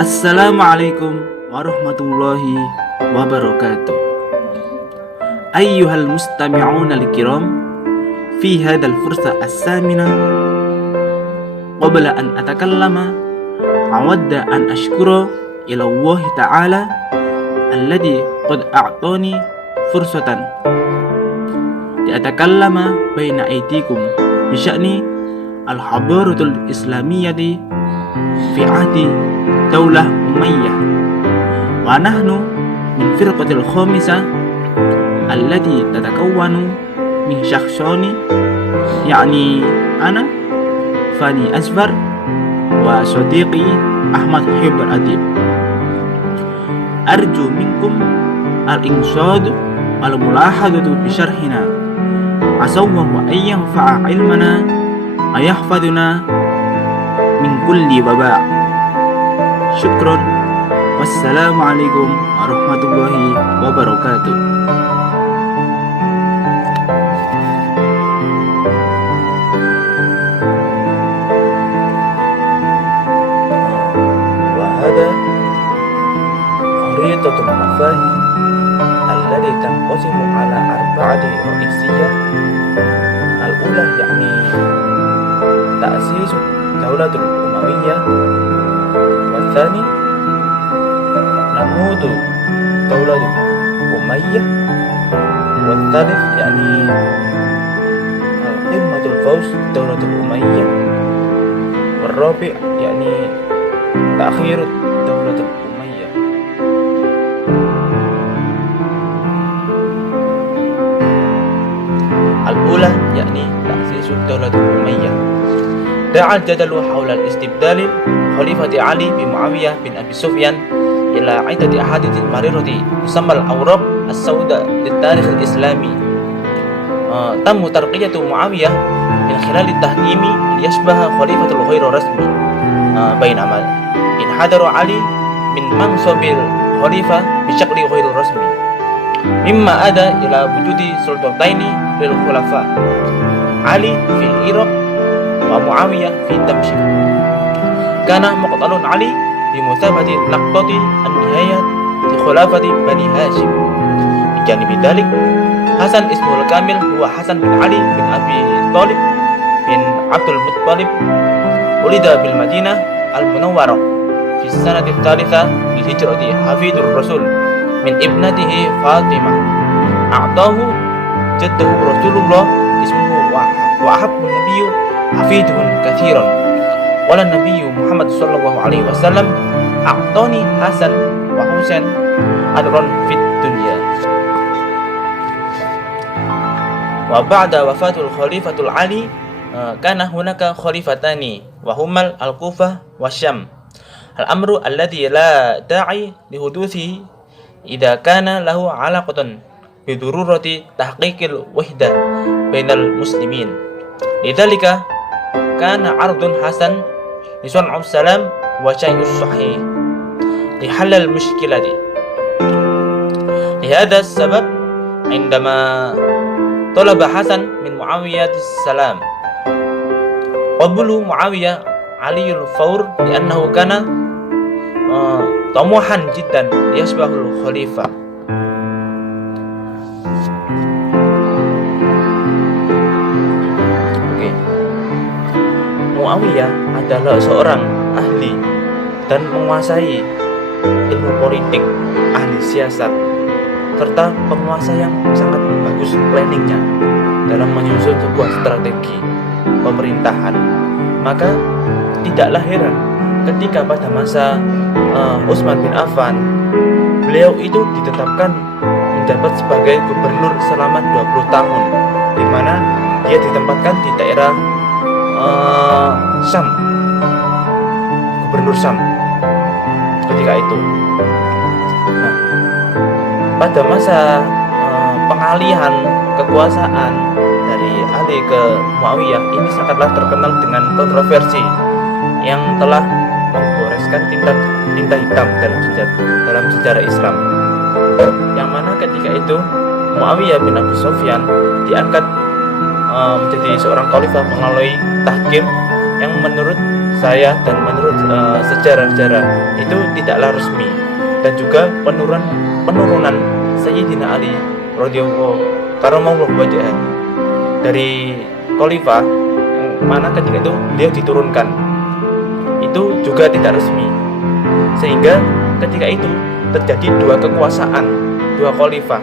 Assalamualaikum warahmatullahi wabarakatuh. Ayyuhal mustami'una al-kiram, fi hadal fursa as-samina, qabla an atakallama, awadda an ashkura ila Allah ta'ala alladhi qad a'tani fursatan liatakallama baina aydikum bisya'ni al-hadaratul islamiyyati fi ahdi daulah Umayyah, wa nahnu min firqatil khamisah allati tatakawwanu min syakhsani, yakni ana Fani Asfar wa sadiqi Ahmad Hibr Adib. Arju minkum al-insad al-mulahadatu bi syarhina, asawwahu an yanfa'a ilmana ayahfaduna min kulli waba'. Syukron. Wassalamualaikum warahmatullahi wabarakatuh. وهذا خريطة المفاهيم التي تنقسم على أربعة رئيسية. الأولى يعني تأسيس الدولة الأموية، والثاني نموذج دولة أمية، والثالث يعني قمة الفوز دولة الأمية، والرابع يعني تأخير دولة الأمية. الأولى يعني تأسيس الدولة الأمية. دعا الجدل حول الاستبدال خليفة علي بمعاوية بن أبي سفيان إلى عدة أحاديث مريرة تسمى الأوراق السوداء للتاريخ الإسلامي. تم ترقية معاوية من خلال التحكيم ليشبه خليفة الغير رسمي، بينما انحدر علي من منصب الخليفة بشكل غير رسمي، مما أدى إلى وجود سلطتين للخلفاء، علي في العراق ومعاوية في دمشق. كان مقتل علي بمثابة لقطة النهاية لخلافة بني هاشم. بجانب ذلك حسن اسمه الكامل هو حسن بن علي بن أبي طالب بن عبد المطلب، ولد بالمدينة المنورة في السنة الثالثة للهجرة، حفيد الرسول من ابنته فاطمة. أعطاه جده رسول الله اسمه وأحب النبي حفيده كثيرا. قال النبي محمد صلى الله عليه وسلم: أعطاني حسن وحسين أجرا في الدنيا. وبعد وفاة الخليفة العلي كان هناك خليفتان، وهما الكوفة والشام. الأمر الذي لا داعي لحدوثه إذا كان له علاقة بضرورة تحقيق الوحدة بين المسلمين. لذلك كان عرض حسن لصنع السلام وشيء الصحيح لحل المشكلة. لهذا السبب عندما طلب حسن من معاوية السلام، قبل معاوية علي الفور لأنه كان طموحا جدا يشبه الخليفة. Muawiyah adalah seorang ahli dan menguasai ilmu politik, ahli siasat, serta penguasa yang sangat bagus planningnya dalam menyusun sebuah strategi pemerintahan. Maka tidaklah heran ketika pada masa Utsman bin Affan, beliau itu ditetapkan menjabat sebagai gubernur selama 20 tahun, di mana dia ditempatkan di daerah Syam, gubernur Syam ketika itu. Nah, pada masa pengalihan kekuasaan dari Ali ke Muawiyah ini sangatlah terkenal dengan kontroversi yang telah menggoreskan tinta hitam dalam sejarah Islam, yang mana ketika itu Muawiyah bin Abi Sufyan diangkat menjadi seorang khalifah melalui tahkim yang menurut saya dan menurut sejarah-sejarah itu tidaklah resmi, dan juga penurunan Sayyidina Ali radhiyallahu karamallahu wajhah dari khalifah, yang mana ketika itu beliau diturunkan, itu juga tidak resmi, sehingga ketika itu terjadi dua kekuasaan, dua khalifah,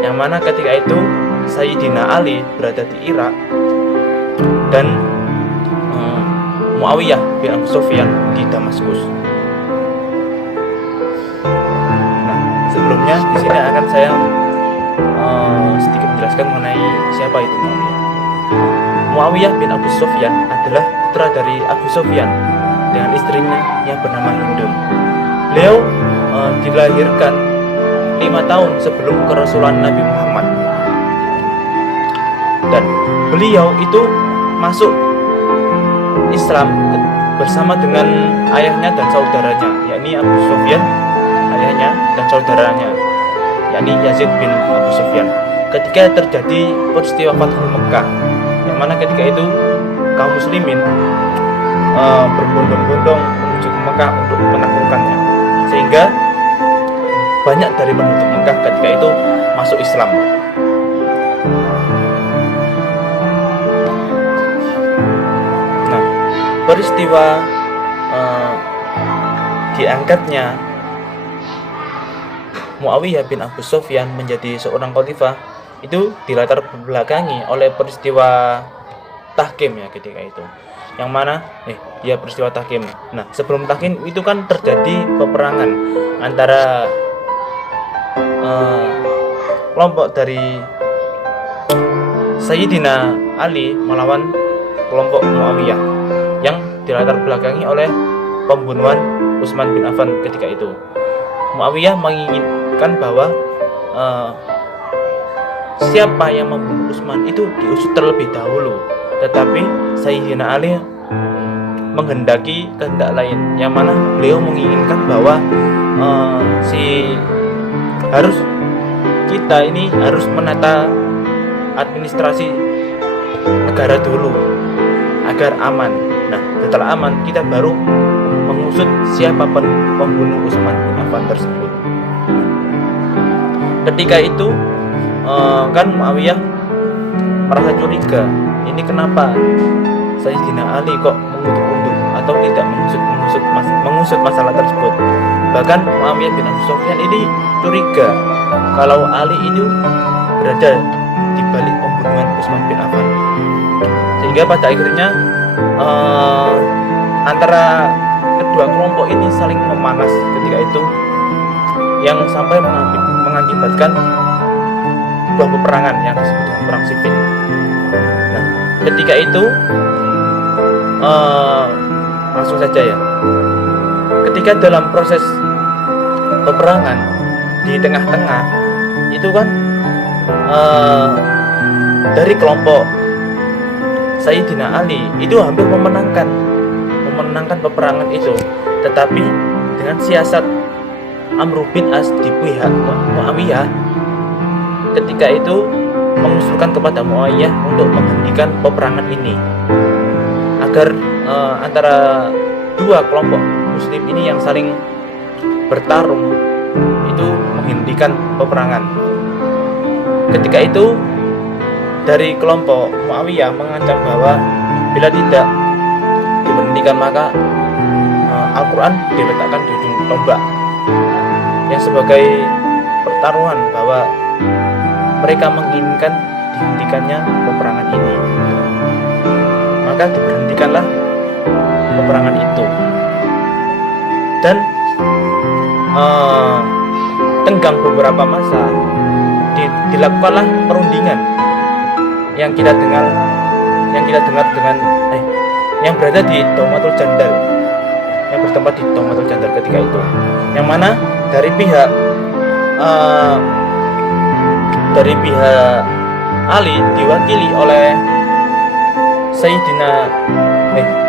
yang mana ketika itu Sayyidina Ali berada di Irak dan Muawiyah bin Abu Sufyan di Damaskus. Nah, sebelumnya di sini akan saya sedikit menjelaskan mengenai siapa itu Muawiyah. Muawiyah bin Abu Sufyan adalah putra dari Abu Sufyan dengan istrinya yang bernama Hindun. Beliau dilahirkan 5 tahun sebelum kerasulan Nabi Muhammad, dan beliau itu masuk Islam bersama dengan ayahnya dan saudaranya, yakni Abu Sufyan, ayahnya dan saudaranya, yakni Yazid bin Abu Sufyan, ketika terjadi peristiwa Fathul Mekah, yang mana ketika itu kaum muslimin berbondong-bondong menuju ke Mekah untuk menaklukkannya, sehingga banyak dari penduduk Mekah ketika itu masuk Islam. Nah, peristiwa diangkatnya Muawiyah bin Abu Sufyan menjadi seorang khalifah itu dilatar belakangi oleh peristiwa Tahkim, ya, ketika itu, yang mana peristiwa Tahkim. Nah, sebelum Tahkim itu kan terjadi peperangan antara kelompok dari Sayyidina Ali melawan kelompok Muawiyah, yang dilatar belakangi oleh pembunuhan Utsman bin Affan ketika itu. Muawiyah menginginkan bahwa siapa yang membunuh Utsman itu diusut terlebih dahulu, tetapi Sayyidina Ali menghendaki kehendak lain, yang mana beliau menginginkan bahwa kita ini harus menata administrasi negara dulu agar aman. Nah, setelah aman kita baru mengusut siapa pembunuh Utsman bin Affan tersebut. Ketika itu kan Muawiyah merasa curiga, ini kenapa Sayyidina Ali kok mengundur-undur atau tidak mengusut masalah tersebut. Bahkan Muawiyah bin Abu Sufyan ini curiga kalau Ali itu berada di balik pembunuhan Utsman bin Affan, sehingga pada akhirnya antara kedua kelompok ini saling memanas ketika itu, yang sampai mengakibatkan sebuah peperangan yang disebut dengan perang sifil. Nah, ketika itu langsung saja ya, ketika dalam proses peperangan di tengah-tengah itu kan dari kelompok Sayyidina Ali itu hampir memenangkan peperangan itu, tetapi dengan siasat Amr bin As di pihak Muawiyah ketika itu mengusulkan kepada Muawiyah untuk menghentikan peperangan ini, agar antara dua kelompok muslim ini yang saling bertarung itu menghentikan peperangan. Ketika itu dari kelompok Muawiyah mengancam bahwa bila tidak diberhentikan maka Al-Quran diletakkan di ujung tombak, yang sebagai pertaruhan bahwa mereka menginginkan dihentikannya peperangan ini. Maka diberhentikanlah peperangan itu, dan tenggang beberapa masa dilakukanlah perundingan yang kita dengar dengan yang berada di Daumatul Jandal, yang bertempat di Daumatul Jandal ketika itu, yang mana dari pihak Ali diwakili oleh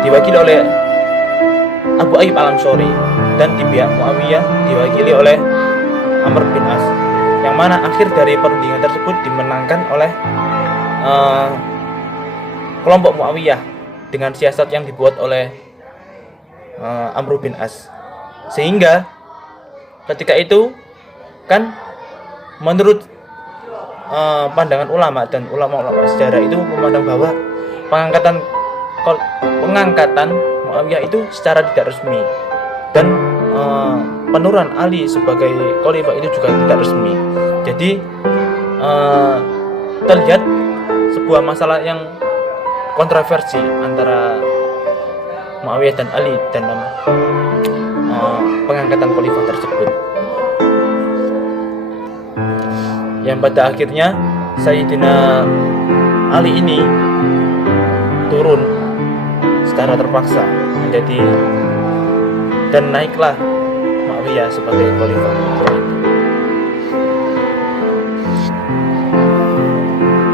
diwakili oleh Abu Ayyub Al-Ansari, dan di pihak Muawiyah diwakili oleh Amr bin As, yang mana akhir dari perundingan tersebut dimenangkan oleh kelompok Muawiyah dengan siasat yang dibuat oleh Amr bin As. Sehingga ketika itu kan menurut pandangan ulama dan ulama-ulama sejarah itu memandang bahwa pengangkatan Muawiyah itu secara tidak resmi, dan penurunan Ali sebagai khalifah itu juga tidak resmi. Jadi terlihat sebuah masalah yang kontroversi antara Muawiyah dan Ali dalam pengangkatan khalifah tersebut, yang pada akhirnya Sayyidina Ali ini turun secara terpaksa menjadi, dan naiklah Muawiyah sebagai khalifah.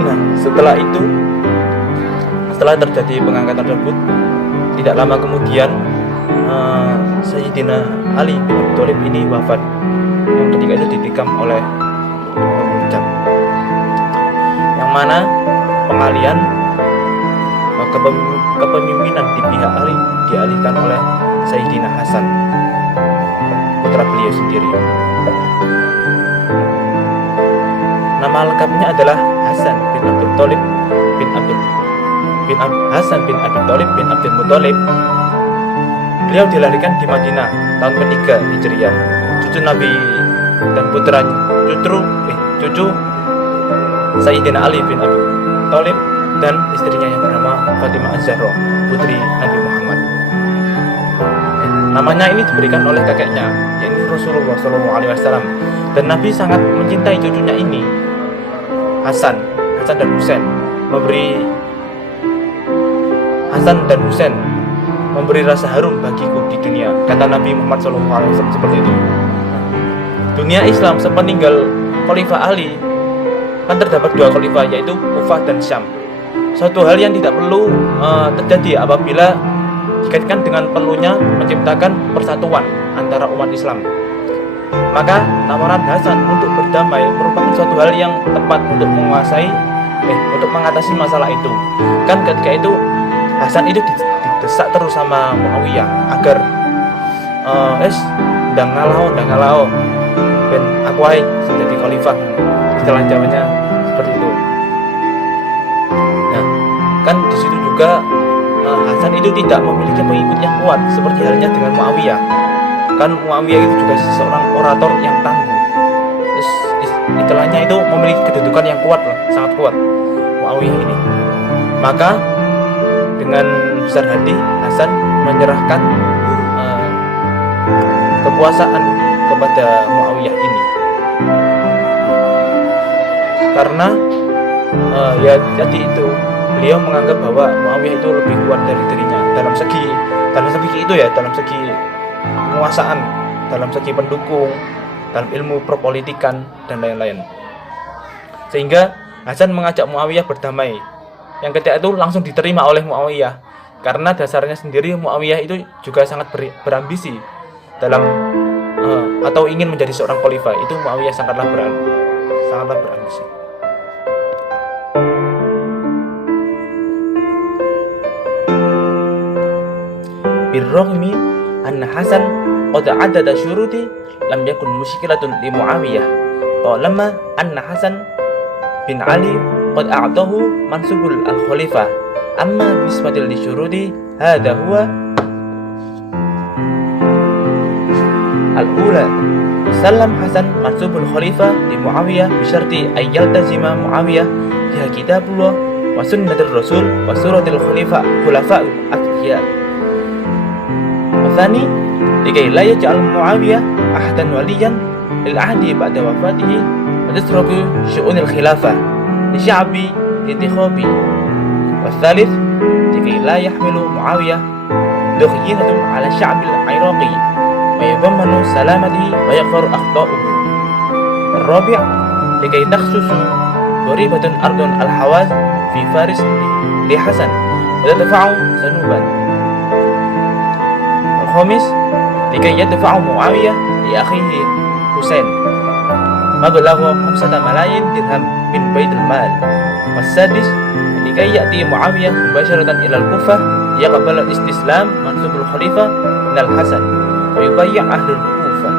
Nah, setelah terjadi pengangkatan tersebut, tidak lama kemudian Sayyidina Ali bin Abi Thalib ini wafat, yang ketika itu ditikam oleh Jam, yang mana pengalian kepemimpinan di pihak Ali dialihkan oleh Sayyidina Hasan, putra beliau sendiri. Nama lengkapnya adalah Hasan bin Abdul Thalib Hasan bin Abi Thalib bin Abdul Muthalib. Beliau dilahirkan di Madinah tahun ketiga Hijriah, cucu Nabi dan putra cucu Sayyidina Ali bin Abi Thalib dan istrinya yang bernama Fatimah Az-Zahra, putri Nabi Muhammad. Namanya ini diberikan oleh kakeknya, yaitu Rasulullah SAW, dan Nabi sangat mencintai cucunya ini, Hasan dan Husain, memberi rasa harum bagiku di dunia, kata Nabi Muhammad SAW seperti itu. Dunia Islam sepeninggal Khalifah Ali kan terdapat dua khalifah, yaitu Kufah dan Syam. Suatu hal yang tidak perlu terjadi apabila dikaitkan dengan perlunya menciptakan persatuan antara umat Islam. Maka tawaran Hasan untuk berdamai merupakan suatu hal yang tepat untuk untuk mengatasi masalah itu. Kan ketika itu Hasan itu didesak terus sama Muawiyah agar ndang ngalau ben aku ae jadi khalifah, istilah Jawanya seperti itu. Nah, kan di situ juga Hasan itu tidak memiliki pengikut yang kuat seperti halnya dengan Muawiyah. Kan Muawiyah itu juga seorang orator yang tangguh. Istilahnya itu memiliki kedudukan yang kuat lah, sangat kuat Muawiyah ini. Maka dengan besar hati Hasan menyerahkan kekuasaan kepada Muawiyah ini, karena jadi itu beliau menganggap bahwa Muawiyah itu lebih kuat dari dirinya dalam segi penguasaan, dalam segi pendukung, dalam ilmu perpolitikan dan lain-lain. Sehingga Hasan mengajak Muawiyah berdamai, yang ketika itu langsung diterima oleh Muawiyah, karena dasarnya sendiri Muawiyah itu juga sangat berambisi dalam atau ingin menjadi seorang khalifah. Itu Muawiyah sangatlah berambisi. Birrohmi anna Hasan qad adada syuruti lam yakun musykilatun li Muawiyah, talama anna Hasan bin Ali qad a'tahu mansubul al-khalifah, amma bismatil li syuruti hadha huwa al-ula. Salam Hasan mansubul khalifah li Muawiyah bisyarti ay yaltazima Muawiyah biha kitabullah wa sunnatir rasul wa suratil khulafa'ul atqiya. Thani, likai la yaj'al Muawiyah ahdan waliyan lil ahdi ba'da wafatihi wa tasraku syu'unil khilafah li sya'bi intikhabi. Wa thalith, likai la yahmilu Muawiyah dukhiyinatun ala sya'bil iraqi wa yadhammanu salamatihi wa yaghfaru akhta'uhu. Ar-rabi', likai takhsusu gharibatun ardun al-hawaz fi Faris li Hasan wa tadfa'u zanuban. Khamis, likai yadfa'u Muawiyah li akhihi Husain mablagha 5 malayin dirham min baitul mal. Wasadis, likai ya'ti Muawiyah mubasharatan ila al-Kufah yaqbal al-istislam mansubul khalifah minal Hasan wa yubayyi' ahlul Kufah.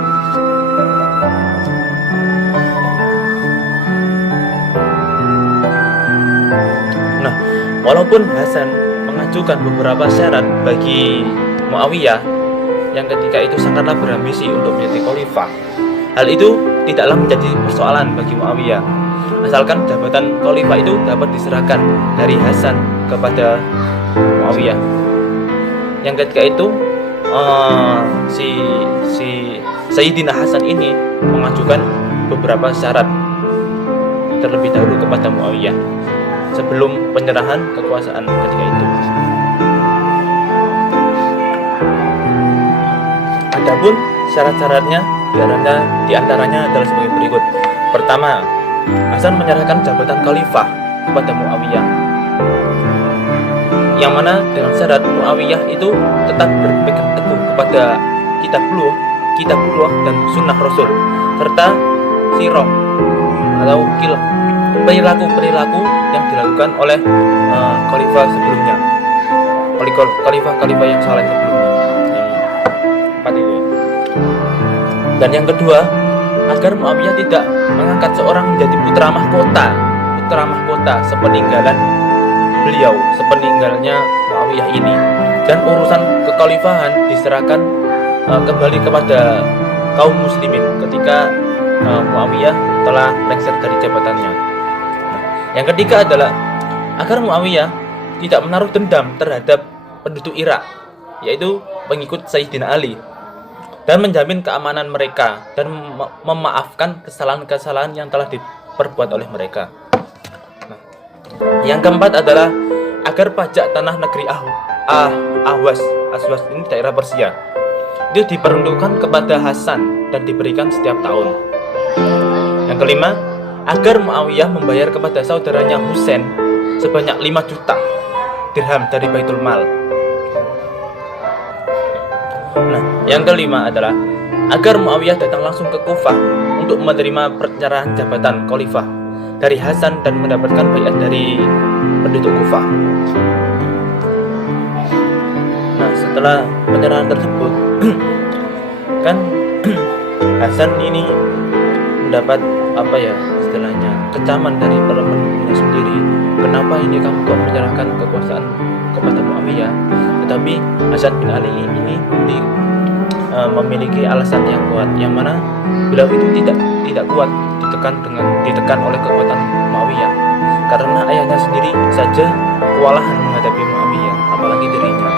Nah, walaupun Hasan mengajukan beberapa syarat bagi Muawiyah yang ketika itu sangatlah berambisi untuk menjadi khalifah, hal itu tidaklah menjadi persoalan bagi Muawiyah, asalkan jabatan khalifah itu dapat diserahkan dari Hasan kepada Muawiyah. Yang ketika itu si Sayyidina Hasan ini mengajukan beberapa syarat terlebih dahulu kepada Muawiyah sebelum penyerahan kekuasaan ketika itu. Adapun syarat-syaratnya diantaranya adalah sebagai berikut. Pertama, Hasan menyerahkan jabatan khalifah kepada Muawiyah, yang mana dengan syarat Muawiyah itu tetap berpegang teguh kepada kitabullah dan sunnah Rasul, serta sirah atau perilaku yang dilakukan oleh khalifah sebelumnya, khalifah yang saleh sebelumnya. Empat itu. Dan yang kedua, agar Muawiyah tidak mengangkat seorang menjadi putra mahkota sepeninggalnya Muawiyah ini, dan urusan kekhalifahan diserahkan kembali kepada kaum muslimin ketika Muawiyah telah lengser dari jabatannya. Yang ketiga adalah agar Muawiyah tidak menaruh dendam terhadap penduduk Irak, yaitu pengikut Sayyidina Ali, dan menjamin keamanan mereka dan memaafkan kesalahan-kesalahan yang telah diperbuat oleh mereka. Yang keempat adalah agar pajak tanah negeri Ahwas ini daerah Persia itu diperuntukkan kepada Hasan dan diberikan setiap tahun. Yang kelima, agar Muawiyah membayar kepada saudaranya Husain sebanyak 5 juta dirham dari Baitul Mal. Nah, yang kelima adalah agar Muawiyah datang langsung ke Kufah untuk menerima penyerahan jabatan khalifah dari Hasan dan mendapatkan baiat dari penduduk Kufah. Nah, setelah penyerahan tersebut kan Hasan ini mendapat istilahnya kecaman dari para penduduknya sendiri. Kenapa ini kamu kok menyerahkan kekuasaan kepada Muawiyah? Tetapi Hasan bin Ali ini memiliki alasan yang kuat, yang mana beliau itu tidak kuat ditekan oleh kekuatan Muawiyah, karena ayahnya sendiri saja kewalahan menghadapi Muawiyah, apalagi dirinya.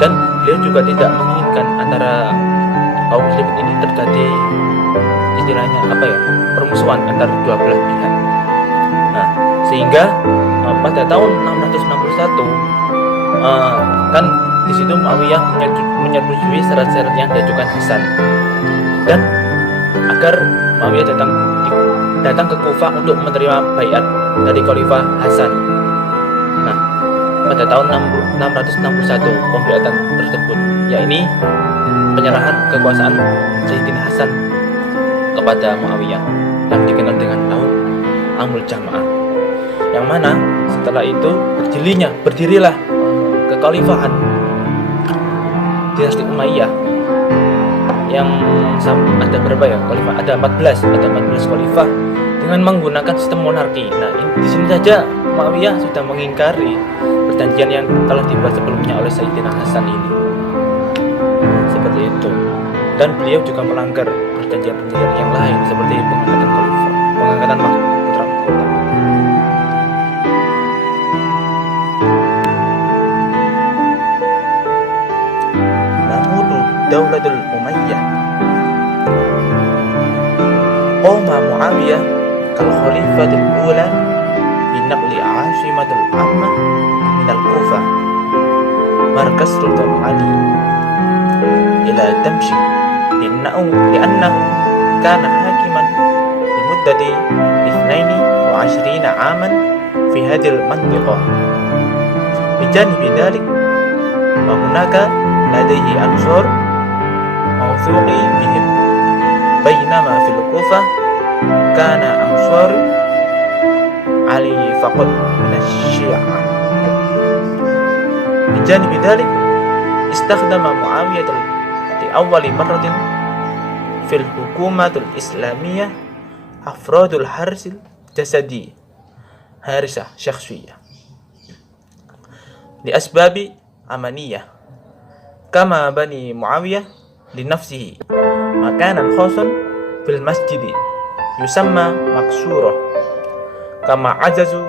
Dan beliau juga tidak menginginkan antara kaum muslimin ini terjadi istilahnya permusuhan antara dua belah pihak. Nah, sehingga pada tahun 661 kan di situ Muawiyah menyetujui syarat-syarat yang diajukan Hasan, dan agar Muawiyah datang ke Kufah untuk menerima baiat dari Khalifah Hasan. Nah, pada tahun 661 pembaiatan tersebut, yakni penyerahan kekuasaan Sayyidina Hasan kepada Muawiyah, yang dikenal dengan tahun Amul Jamaah, yang mana setelah itu berdirilah kekhalifahan dinasti Umayyah yang ada berapa ya khalifah? Ada 14 khalifah dengan menggunakan sistem monarki. Nah, di sini saja Muawiyah sudah mengingkari perjanjian yang telah dibuat sebelumnya oleh Sayyidina Hasan ini. Seperti itu. Dan beliau juga melanggar perjanjian-perjanjian yang lain seperti pengangkatan khalifah, pengangkatan putra mahkota. Daulatul Umayyah qama Muawiyah kal khalifatul ula binaqli asimatul ammah minal Kufah markas Sultan Ali ila Damsyik li'annahu kana hakiman bimuddati 22 aman fi hadhihi al-mantiqah. Bijanibi dhalik wa hunaka ladaihi ansur mawthuqi bihim, bainama fil Kufah kana ansur Ali faqad min asy-Syi'ah. Bijanibi dhalik istakhdama Muawiyah awwali marratin fil hukumatul islamiyah afradul harsil jasadi harisah syakhsiyah li asbabi amaniyah kama bani Muawiyah li nafsihi makanan khasan fil masjidi yusamma maksurah kama ajazu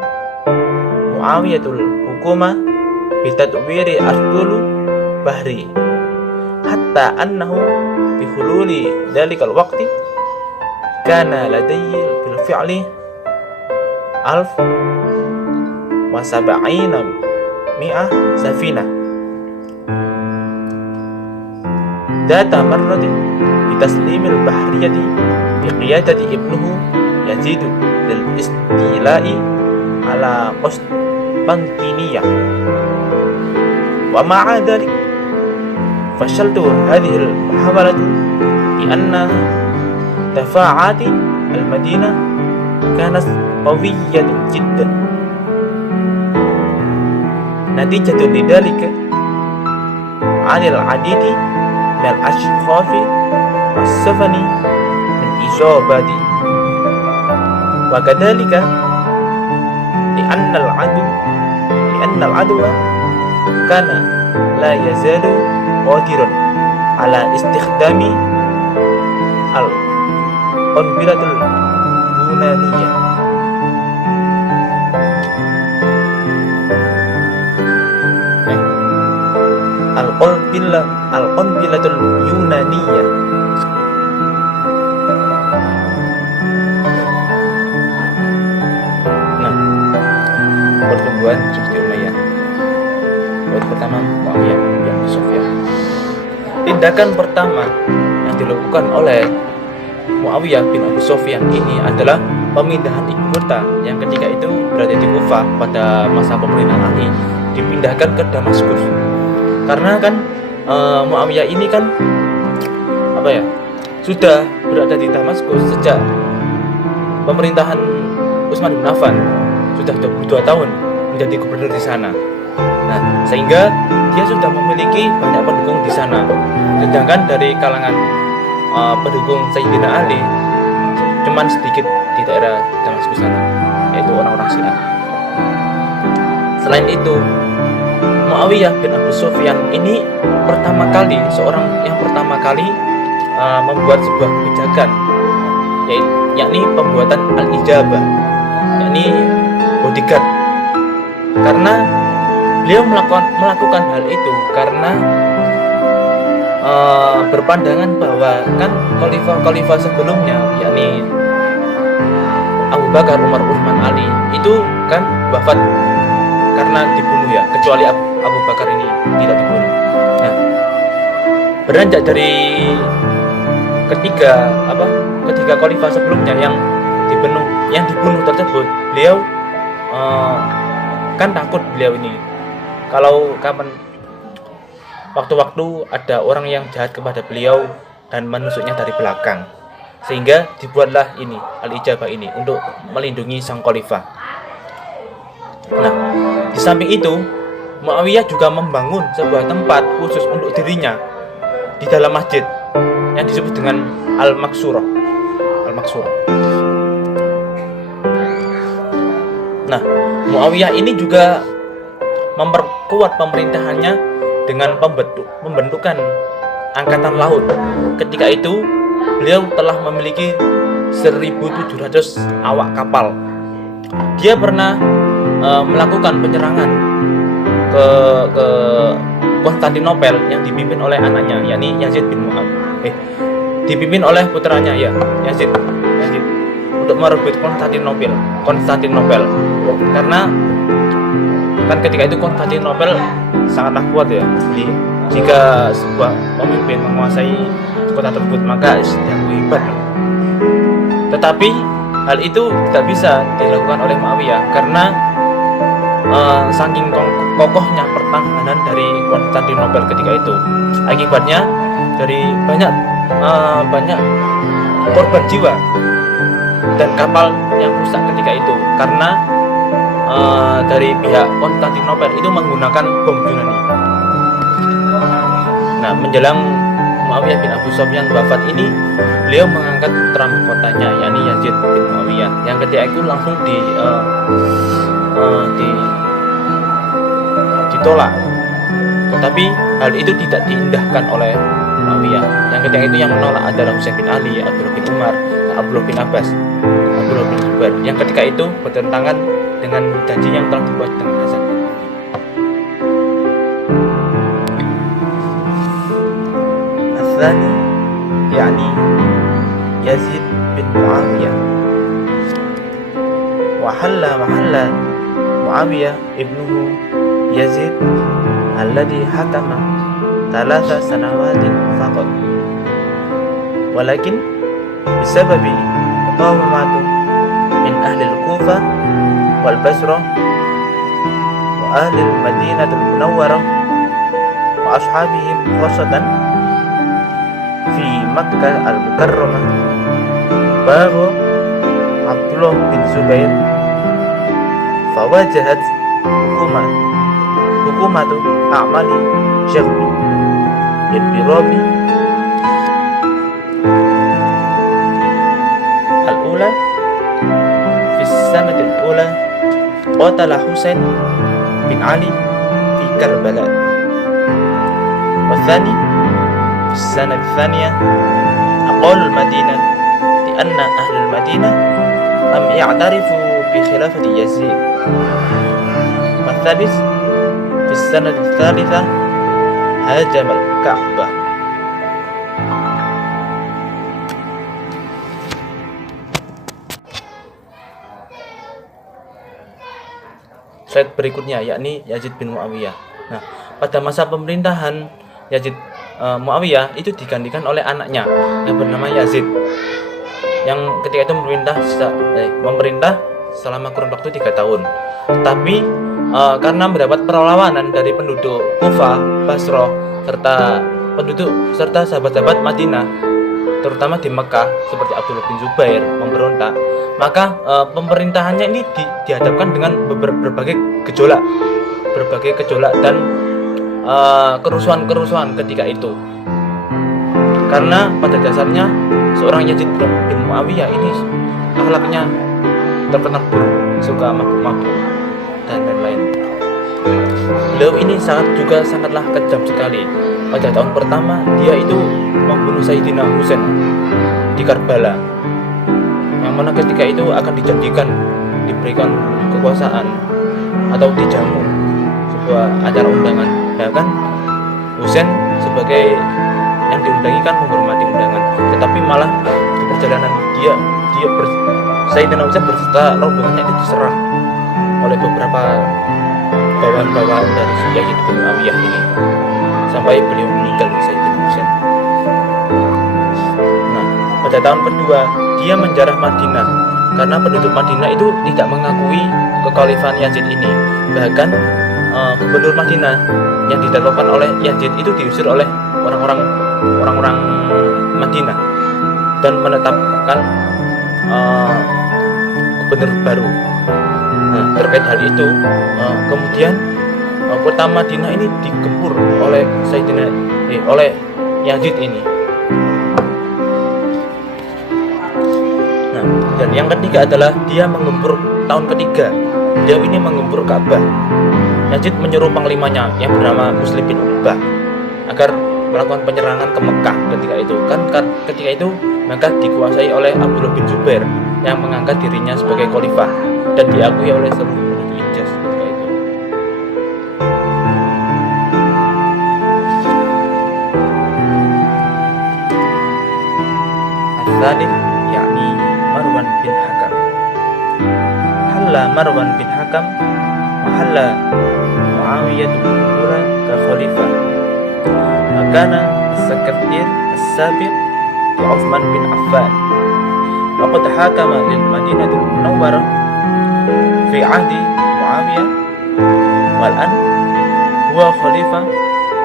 Muawiyatul hukuma bitadwiri ardulu bahri hatta annahu bihululi dalikal waqti kana ladayil bil fi'li alf wa sab'ina mi'ah safina data marratin bitaslimil bahriyati biqiyadati ibnuhu yazidu lil istila'i ala Qustantiniya wa ma'a dhalik fashaltu hadhihi al-muhawalatu bi anna dafa'ati al-Madinah kanat qawiyyatan jiddan natijatu lidhalika 'anil 'adidi min al-ashkhafi was-safani min isabati wa kadhalika لأن العدو كان لا يزال قادرا على استخدام القنبلة اليونانية القنبلة اليونانية pertumbuhan Dinasti Umayyah. Poin pertama, Muawiyah bin Abi Sufyan. Tindakan pertama yang dilakukan oleh Muawiyah bin Abi Sufyan ini adalah pemindahan ibu kota yang ketika itu berada di Kufah pada masa pemerintahan Ali dipindahkan ke Damaskus. Karena kan Muawiyah ini kan sudah berada di Damaskus sejak pemerintahan Utsman bin Affan, sudah 22 tahun menjadi gubernur di sana. Nah, sehingga dia sudah memiliki banyak pendukung di sana. Sedangkan dari kalangan pendukung Sayyidina Ali cuman sedikit di daerah Damaskus sana, yaitu orang-orang Syiah. Selain itu, Muawiyah bin Abi Sufyan ini seorang yang pertama kali membuat sebuah kebijakan, yakni pembuatan al-ijabah, yakni bodyguard. Karena beliau melakukan hal itu karena berpandangan bahwa kan khalifah sebelumnya, yakni Abu Bakar, Umar, Utsman, Ali itu kan wafat karena dibunuh ya, kecuali Abu Bakar ini tidak dibunuh. Nah, beranjak dari ketiga khalifah sebelumnya yang dibunuh tersebut, beliau kan takut beliau ini kalau waktu-waktu ada orang yang jahat kepada beliau dan menusuknya dari belakang, sehingga dibuatlah ini al-ijabah ini untuk melindungi sang khalifah. Nah, di samping itu Muawiyah juga membangun sebuah tempat khusus untuk dirinya di dalam masjid yang disebut dengan al-Maksurah. Nah, Muawiyah ini juga memperkuat pemerintahannya dengan pembentukan angkatan laut. Ketika itu beliau telah memiliki 1.700 awak kapal. Dia pernah melakukan penyerangan ke Konstantinopel yang dipimpin oleh anaknya, yakni Yazid bin Muawiyah. Dipimpin oleh putranya ya, Yazid untuk merebut Konstantinopel. Karena kan ketika itu Konstantinopel sangatlah kuat ya. Jika sebuah pemimpin menguasai kota tersebut maka yang hebat. Tetapi hal itu tidak bisa dilakukan oleh Muawiyah karena saking kokohnya pertahanan dari Konstantinopel ketika itu. Akibatnya dari banyak korban jiwa dan kapal yang rusak ketika itu karena dari pihak Konstantinopel itu menggunakan bom Yunani. Nah, menjelang Muawiyah bin Abu Sufyan wafat ini, beliau mengangkat putra mahkotanya yakni Yazid bin Muawiyah yang ketika itu langsung ditolak. Tetapi hal itu tidak diindahkan oleh Muawiyah. Yang ketika itu yang menolak adalah Husain bin Ali, Abdullah bin Umar, Abdullah bin Abbas, Abdullah bin Zubair yang ketika itu bertentangan dengan janji yang telah dibuat dengan Hasan bin Ali. Al-Thani yakni Yazid bin Muawiyah. Wahalla Muawiyah ibnuhu Yazid alladhi hakama 3 sanawatin faqat, walakin bisababi muqawamatu min ahli al-Kufah wal Basrah wa ahli al-Madinah al-Munawwarah wa ashabihim khasatan fi Makkah al-Mukarramah, bahwa Abdullah bin Zubair fawajahat hukumatu a'mali syahbi birabi al-ula fi sanati al-ula qatala Husain bin Ali fi Karbala, wa thani fi sanati al-thaniya aqal al-Madinah li anna ahli al-Madinah lam ya'tarifu bi khilafati Yazid, wa thalith fi sanati al-thalitha hajam al-Ka'bah. Slide berikutnya yakni Yazid bin Muawiyah. Nah, pada masa pemerintahan Yazid Muawiyah itu digantikan oleh anaknya yang bernama Yazid, yang ketika itu memerintah selama kurun waktu 3 tahun. Tapi karena mendapat perlawanan dari penduduk Kufah, Basrah, serta sahabat-sahabat Madinah, terutama di Mekah seperti Abdullah bin Zubair memberontak, maka pemerintahannya ini dihadapkan dengan berbagai gejolak dan kerusuhan ketika itu. Karena pada dasarnya seorang Yazid bin Muawiyah ini akhlaknya terkenal buruk, suka mabuk-mabuk dan lain-lain. Beliau ini sangatlah kejam sekali. Pada tahun pertama dia itu membunuh Sayyidina Husain di Karbala, yang mana ketika itu akan diberikan kekuasaan atau dijamu sebuah acara undangan. Bahkan Husain sebagai yang diundangi kan menghormati undangan, tetapi malah di perjalanan Sayyidina Husain berserta rombongannya itu diserang oleh beberapa bawahan dari Yazid bin Muawiyah ini sampai beliau meninggal di Sayyidina Husain. Nah, pada tahun kedua dia menjarah Madinah karena penduduk Madinah itu tidak mengakui kekhalifahan Yazid ini. Bahkan gubernur Madinah yang ditetapkan oleh Yazid itu diusir oleh orang-orang Madinah dan menetapkan gubernur baru. Nah, terkait hal itu, kemudian kota Madinah ini digempur oleh oleh Yazid ini. Nah, dan yang ketiga adalah dia menggempur tahun ketiga. Dia ini menggempur Ka'bah. Yazid menyuruh panglimanya yang bernama Muslim bin Uqbah agar melakukan penyerangan ke Mekah ketika itu. Ketika itu Mekah dikuasai oleh Abdullah bin Zubair yang mengangkat dirinya sebagai khalifah dan diakui oleh seluruh penduduk Hijaz ketika itu. Al-Thalith yakni Marwan bin Hakam. Halla Marwan bin Hakam mahalla Muawiyah bin Ula ka khalifah. Makana as-Sakatir as-Sabiq di Uthman bin Affan. Waqad hakama lil Madinatul Munawwarah fi ahdi Muawiyah wal an huwa khalifah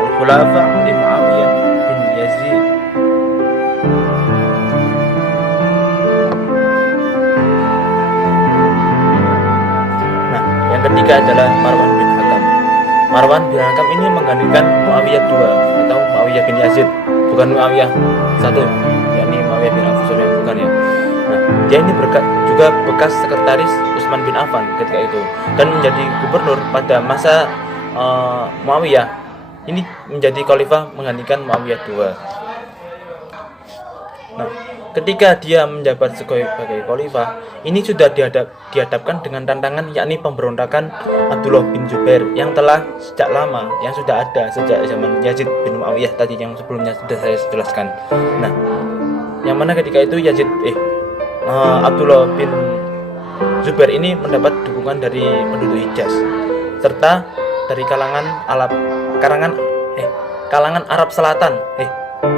al-khulafa li Muawiyah bin Yazid. Nah, yang ketiga adalah Marwan bin Hakam. Marwan bin Hakam ini menggantikan Muawiyah II atau Muawiyah bin Yazid bukan Muawiyah satu, yakni Muawiyah bin Abu Sufyan, bukan ya. Nah, dia ini juga bekas sekretaris Utsman bin Affan ketika itu dan menjadi gubernur pada masa Muawiyah. Ini menjadi khalifah menggantikan Muawiyah II. Nah, ketika dia menjabat sebagai khalifah, ini sudah dihadapkan dengan tantangan, yakni pemberontakan Abdullah bin Zubair yang telah sejak lama, yang sudah ada sejak zaman Yazid bin Muawiyah tadi yang sebelumnya sudah saya jelaskan. Nah, yang mana ketika itu Abdullah bin Zubair ini mendapat dukungan dari penduduk Hijaz serta dari kalangan Arab Selatan,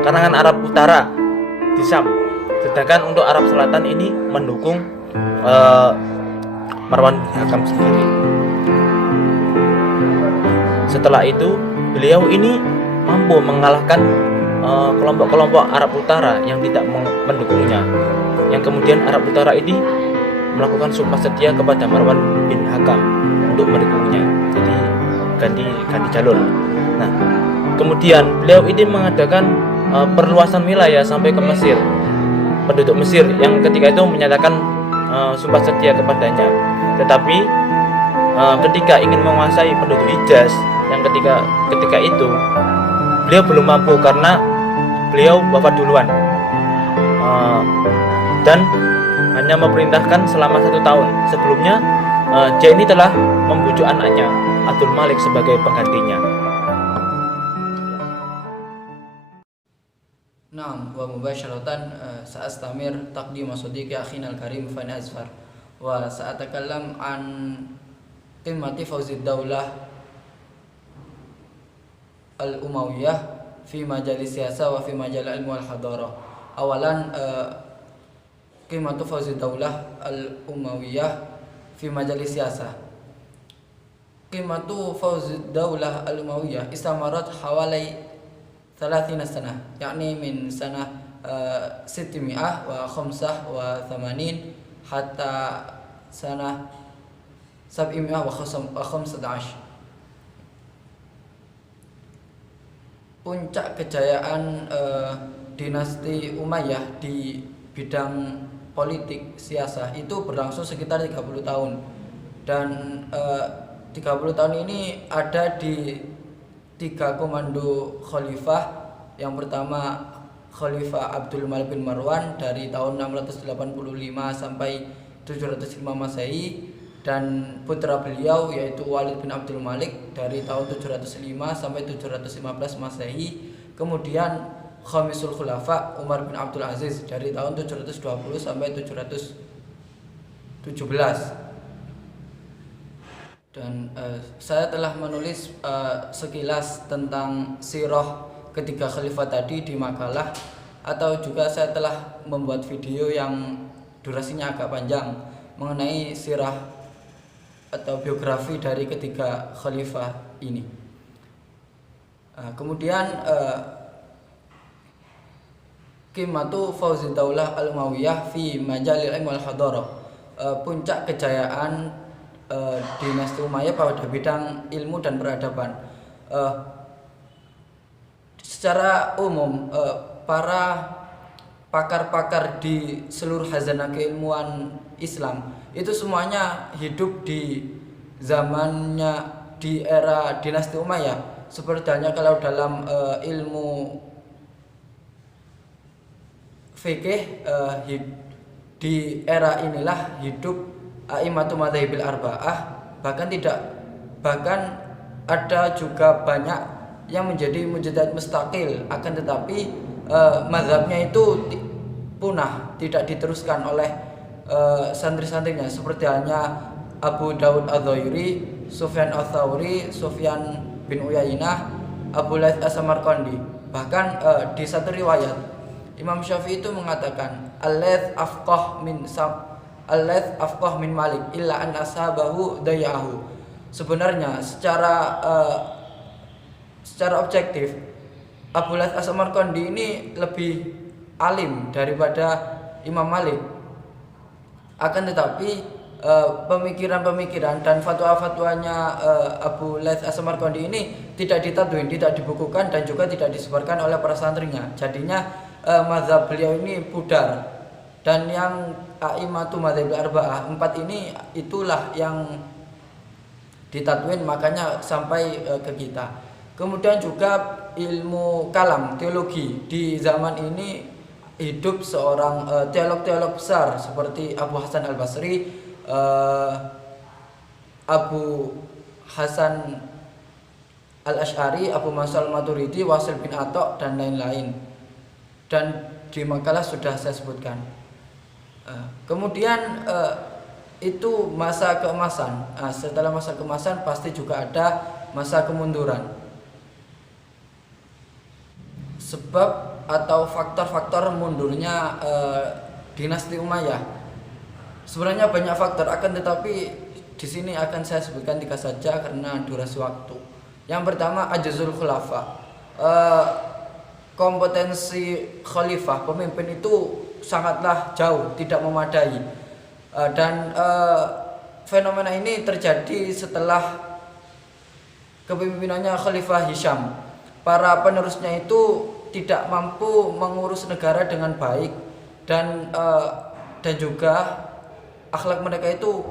kalangan Arab Utara di Syam. Sedangkan untuk Arab Selatan ini mendukung Marwan bin Hakam sendiri. Setelah itu beliau ini mampu mengalahkan kelompok-kelompok Arab Utara yang tidak mendukungnya, yang kemudian Arab Utara ini melakukan sumpah setia kepada Marwan bin Hakam untuk mendukungnya. Jadi ganti jalur. Nah, kemudian beliau ini mengadakan perluasan wilayah sampai ke Mesir. Penduduk Mesir yang ketika itu menyatakan sumpah setia kepadanya. Tetapi ketika ingin menguasai penduduk Hijaz yang ketika itu beliau belum mampu karena beliau wafat duluan dan hanya memerintahkan selama 1 tahun. Sebelumnya dia ini telah membujuk anaknya Abdul Malik sebagai penggantinya. Naam, wa mubasharatan sa'astamir taqdim sadiqi akhina al-karim Fani Azfar wa sa'atakallam an qimmati fawzid daulah al-Umayyah fi majalis siyasa wa fi majal ilmu al-hadarah. Awalan qimmatu fawzid daulah al-Umayyah fi majalis siyasa. Qimmatu fawzid daulah al-Umayyah istamarat hawalai 30 sana, yakni min sana 685 hatta sana 715. Puncak kejayaan dinasti Umayyah di bidang politik siasah itu berlangsung sekitar 30 tahun. Dan 30 tahun ini ada di 3 komando khalifah. Yang pertama Khalifah Abdul Malik bin Marwan dari tahun 685 sampai 705 Masehi, dan putra beliau yaitu Walid bin Abdul Malik dari tahun 705 sampai 715 Masehi. Kemudian Khamisul Khulafa Umar bin Abdul Aziz dari tahun 720 sampai 717. Dan saya telah menulis sekilas tentang sirah ketiga khalifah tadi di makalah, atau juga saya telah membuat video yang durasinya agak panjang mengenai sirah atau biografi dari ketiga khalifah ini. Kemudian Qimatu Fawzid Daulah Al-Umayyah fi Majalil Ilm wal Hadarah, puncak kejayaan dinasti Umayyah pada bidang ilmu dan peradaban. Secara umum para pakar-pakar di seluruh khazanah keilmuan Islam itu semuanya hidup di zamannya, di era dinasti Umayyah. Seperti halnya kalau dalam ilmu fikih, di era inilah hidup A'immatu Madzahibil Arba'ah. Bahkan ada juga banyak yang menjadi mujtahid mustaqil, akan tetapi mazhabnya itu punah, tidak diteruskan oleh santri-santrinya, seperti halnya Abu Daud Adz-Dzairi, Sufyan Ats-Tsauri, Sufyan bin Uyainah, Abu Laits As-Samarqandi. Bahkan di satu riwayat Imam Syafi'i itu mengatakan Al-Laits afqah min Malik illa an ashabahu dayahu. Sebenarnya secara objektif Abu Laits As-Samarqandi ini lebih alim daripada Imam Malik. Akan tetapi pemikiran-pemikiran dan fatwa-fatwanya Abu Laits As-Samarqandi ini tidak ditadwin, tidak dibukukan dan juga tidak disebarkan oleh para santrinya. Jadinya mazhab beliau ini pudar. Dan yang a'immatu madzhabil arba'ah 4 ini itulah yang ditadwin, makanya sampai ke kita. Kemudian juga ilmu kalam, teologi. Di zaman ini hidup seorang teolog-teolog besar seperti Abu Hasan Al-Basri, Abu Hasan Al-Asy'ari, Abu Mansur Al-Maturidi, Wasil bin Atok dan lain-lain. Dan di makalah sudah saya sebutkan. Kemudian itu masa keemasan. Setelah masa keemasan pasti juga ada masa kemunduran. Sebab atau faktor-faktor mundurnya dinasti Umayyah. Sebenarnya banyak faktor, akan tetapi di sini akan saya sebutkan 3 saja karena durasi waktu. Yang pertama, ajzul khulafa. Kompetensi khalifah, pemimpin itu sangatlah jauh, tidak memadai. Dan fenomena ini terjadi setelah kepemimpinannya Khalifah Hisham. Para penerusnya itu tidak mampu mengurus negara dengan baik dan juga akhlak mereka itu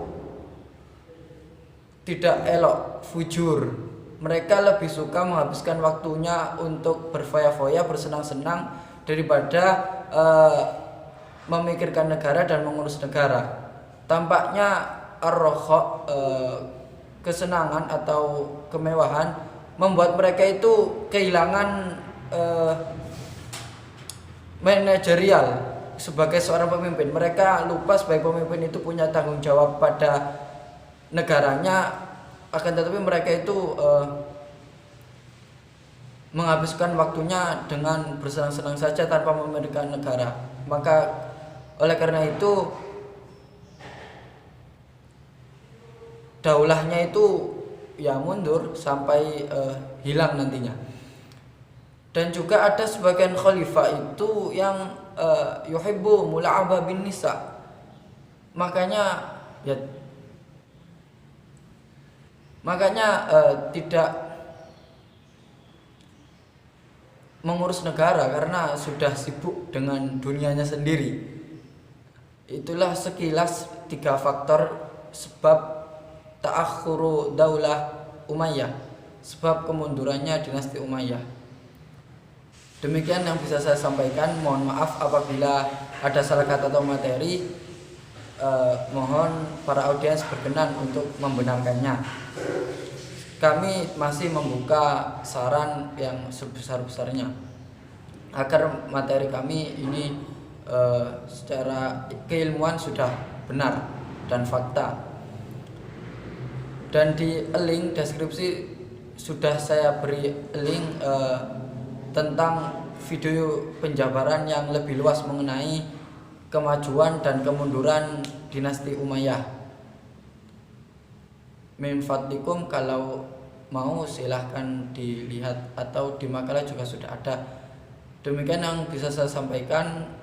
tidak elok, fujur. Mereka lebih suka menghabiskan waktunya untuk berfoya-foya, bersenang-senang daripada memikirkan negara dan mengurus negara. Tampaknya ar-roha, kesenangan atau kemewahan membuat mereka itu kehilangan manajerial sebagai seorang pemimpin. Mereka lupa sebagai pemimpin itu punya tanggung jawab pada negaranya, akan tetapi mereka itu menghabiskan waktunya dengan bersenang-senang saja tanpa memikirkan negara. Maka oleh karena itu daulahnya itu ya mundur sampai hilang nantinya. Dan juga ada sebagian khalifah itu yang yuhibbu mula'aba bin nisa. Makanya tidak mengurus negara karena sudah sibuk dengan dunianya sendiri. Itulah sekilas 3 faktor sebab ta'akhuru daulah Umayyah, sebab kemundurannya dinasti Umayyah. Demikian yang bisa saya sampaikan. Mohon maaf apabila ada salah kata atau materi. Mohon para audiens berkenan untuk membenarkannya. Kami masih membuka saran yang sebesar-besarnya agar materi kami ini secara keilmuan sudah benar dan fakta. Dan di link deskripsi sudah saya beri link tentang video penjabaran yang lebih luas mengenai kemajuan dan kemunduran dinasti Umayyah. Min fadlikum, kalau mau silahkan dilihat atau di makalah juga sudah ada. Demikian yang bisa saya sampaikan.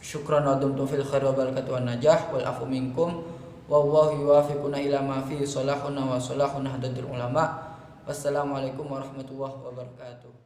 Syukran wa dumtum fil khair wa barakatuh wan najah wal afu minkum wallahu yuwaffiquna ila ma fi salahuna wa salahuna hadatul ulama. Wassalamualaikum warahmatullahi wabarakatuh.